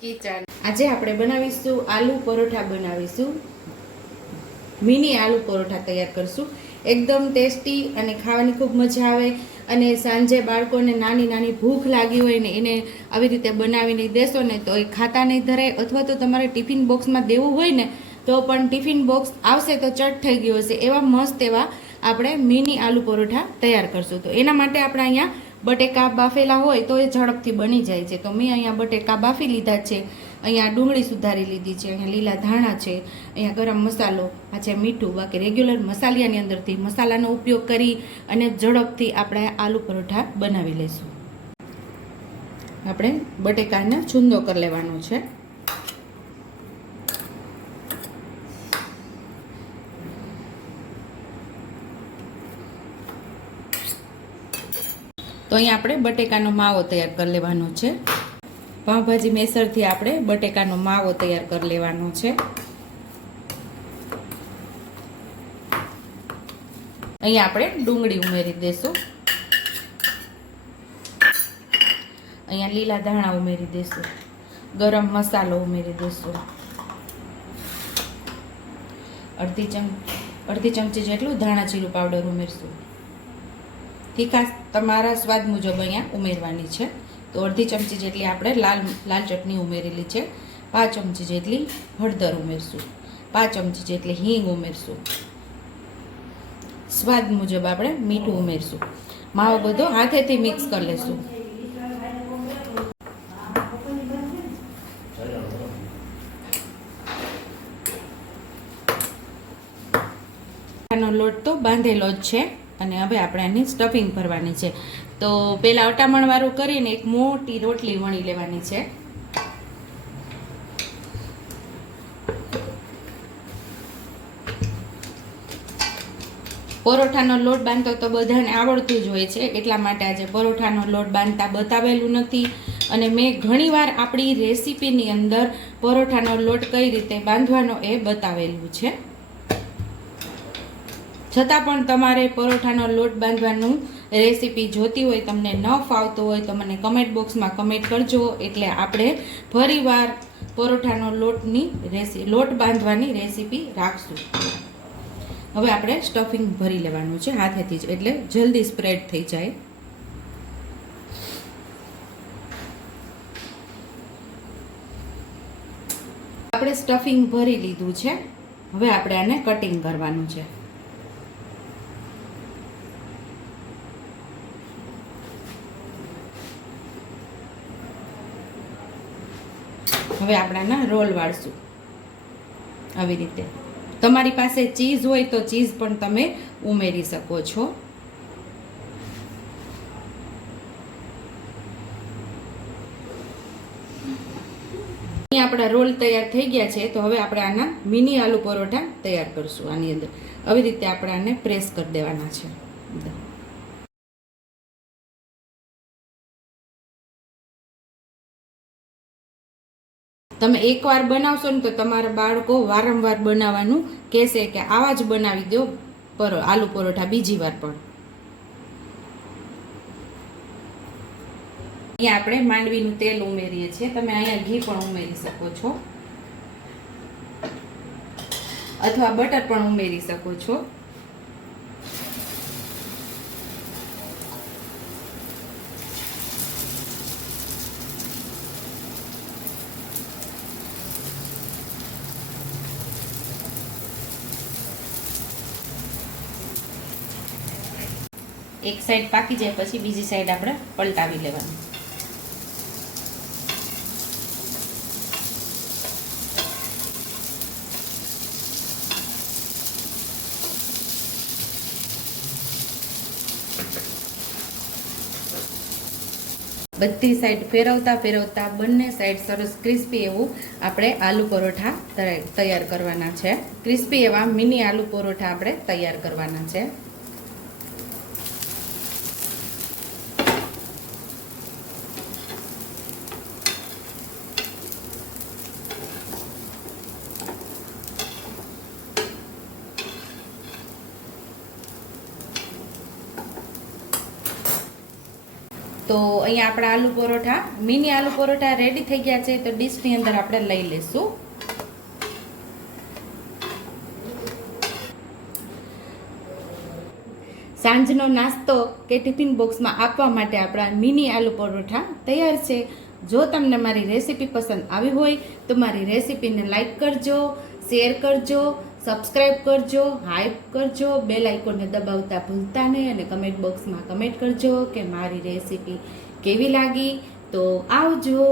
Kitchen. આજે આપણે બનાવીશું આલુ પરોઠા બનાવીશું। મિની આલુ પરોઠા તૈયાર કરશું। એકદમ ટેસ્ટી અને ખાવાની ખૂબ મજા આવે। અને સાંજે બાળકોને નાની નાની ભૂખ લાગી હોય ને એને આવી રીતે બનાવીને દેશો ને તો એ ખાતા નહીં ધરાય, અથવા તો તમારે ટિફિન બોક્સમાં દેવું હોય ને તો પણ ટિફિન બોક્સ આવશે તો ચટ થઈ ગયું હશે એવા મસ્ત એવા આપણે મિની આલુ પરોઠા તૈયાર કરશું। તો એના માટે આપણે અહીંયા બટેકા બાફેલા હોય તો એ ઝડપથી બની જાય છે। તો મેં અહીંયા બટેકા બાફી લીધા છે, અહીંયા ડુંગળી સુધારી લીધી છે, અહીંયા લીલા ધાણા છે, અહીંયા ગરમ મસાલો, આ છે મીઠું। બાકી રેગ્યુલર મસાલિયાની અંદરથી મસાલાનો ઉપયોગ કરી અને ઝડપથી આપણે આલુ પરોઠા બનાવી લઈશું। આપણે બટેકાને છૂંદો કરી લેવાનો છે। તો અહીંયા આપણે બટેકાનો માવો તૈયાર કરી લેવાનો છે। પાઉંભાજી મેસરથી આપણે બટેકાનો માવો તૈયાર કરી લેવાનો છે। અહીંયા આપણે ડુંગળી ઉમેરી દઈશું, અહીંયા લીલા ધાણા ઉમેરી દઈશું, ગરમ મસાલો ઉમેરી દઈશું, અડધી ચમચી જેટલું ધાણા જીરું પાવડર ઉમેરશું। તીખાશ તમારા સ્વાદ મુજબ અહીંયા ઉમેરવાની છે। તો અડધી ચમચી જેટલી આપણે લાલ ચટણી ઉમેરેલી છે, 5 ચમચી જેટલી હળદર ઉમેરશું, 5 ચમચી જેટલી હિંગ ઉમેરશું, સ્વાદ મુજબ આપણે મીઠું ઉમેરશું। માવો બધો હાથેથી મિક્સ કરી લેશું। લોટ તો બાંધેલો જ છે અને હવે આપણે આની સ્ટફિંગ ભરવાની છે। તો પહેલા અટામણવાળું કરીને એક મોટી રોટલી વણી લેવાની છે। પરોઠાનો લોટ બાંધતો તો બધાને આવડતું જ હોય છે, એટલા માટે આજે પરોઠાનો લોટ બાંધતા બતાવેલું નથી। અને મેં ઘણીવાર આપણી રેસીપીની અંદર પરોઠાનો લોટ કઈ રીતે બાંધવાનો એ બતાવેલું છે। છતાં પણ તમારે પરોઠાનો લોટ બાંધવાનું રેસીપી જોતી હોય, તમને ન ફાવતો હોય તો મને કમેન્ટ બોક્સમાં કમેન્ટ કરજો, એટલે આપણે ફરીવાર પરોઠાનો લોટ બાંધવાની રેસીપી રાખશું। હવે આપણે સ્ટફિંગ ભરી લેવાનું છે હાથેથી જ, એટલે જલ્દી સ્પ્રેડ થઈ જાય। આપણે સ્ટફિંગ ભરી લીધું છે, હવે આપણે આને કટિંગ કરવાનું છે। હવે આપણે આના રોલ વાળશું આવી રીતે। તમારી પાસે ચીઝ હોય તો ચીઝ પણ તમે ઉમેરી શકો છો। અહીં આપણા રોલ તૈયાર થઈ ગયા છે, તો હવે આપણે આના મિની આલુ પરોઠા તૈયાર કરશું। આની અંદર આવી રીતે આપણે આને પ્રેસ કરી દેવાના છે। તમે એકવાર બનાવશો ને તો તમારા બાળકો વારંવાર બનાવવાનું કહેશે કે આવા જ બનાવી દો આલુ પરોઠા બીજી વાર પણ। અહીંયા આપણે માંડવીનું તેલ ઉમેરીએ છીએ, તમે અહીંયા ઘી પણ ઉમેરી શકો છો અથવા બટર પણ ઉમેરી શકો છો। એક સાઈડ પાકી જાય પછી બીજી સાઈડ આપણે પલટાવી લેવાનું। બધી સાઈડ ફેરવતા બંને સાઈડ સરસ ક્રિસ્પી એવું આપણે આલુ પરોઠા તૈયાર કરવાના છે। ક્રિસ્પી એવા મિની આલુ પરોઠા આપણે તૈયાર કરવાના છે। તો અહીંયા આપણા આલુ પરોઠા મિની આલુ પરોઠા રેડી થઈ ગયા છે. તો ડીશની અંદર આપણે લઈ લઈશું. સાંજનો નાસ્તો કે ટિફિન બોક્સમાં આપવા માટે આપણા મિની આલુ પરોઠા તૈયાર છે. જો તમને મારી રેસીપી પસંદ આવી હોય તો મારી રેસીપીને લાઈક કરજો, શેર કરજો, સબસ્ક્રાઈબ કરજો, હાઈપ કરજો, બેલ આઇકોનને દબાવતા ભૂલતા નહીં અને કમેન્ટ બોક્સમાં કમેન્ટ કરજો કે મારી રેસીપી કેવી લાગી. તો આવજો.